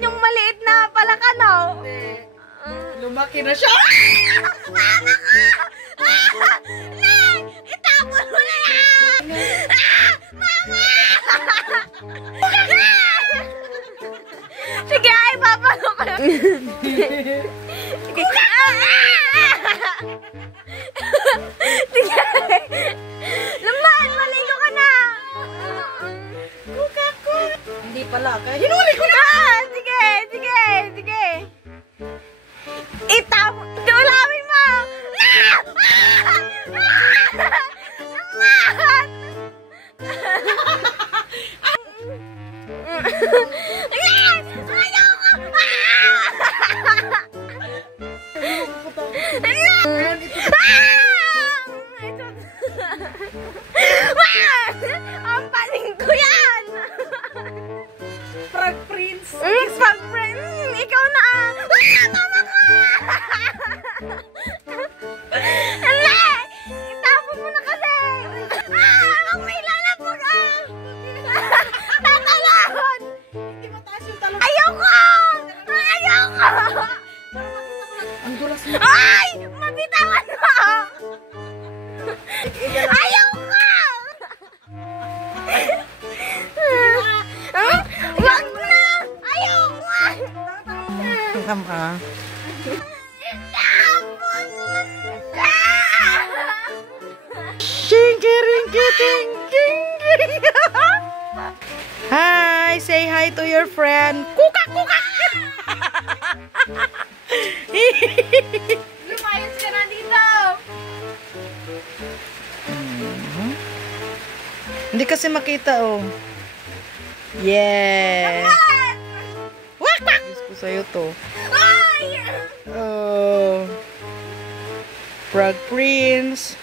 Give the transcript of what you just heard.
Yung maliit na palakanaw. Lumaki na siya. Mama ko! Nay! Itapon mo na yan! Mama! Sige, ay, papalo ko na. Sige. Sige. Laman, maligo ka na. Kuka. Hindi pala. Hinuli ko na! Sige. Itapon. Dulamin mo! Laman! Yes! Ayoko! Ang paling ko yan! Frog Prince. Frog Prince! Ikaw na! Mama ko! Hindi! Itapon mo na kasi! Huwag may lalapog! Tatalon! Hindi mataas yung talon. Ayoko! Ang dulas mo. Ay! Mabitawan mo! Ayoko! Wag na! Ayoko! Tama. Itapon mo na! Hi! Say hi to your friend. Kuka! Lumayas ka na dito! Hindi kasi makita, oh. Yeah! Wak! Gusto ko sa'yo to. Ay! Oh. Frog Prince.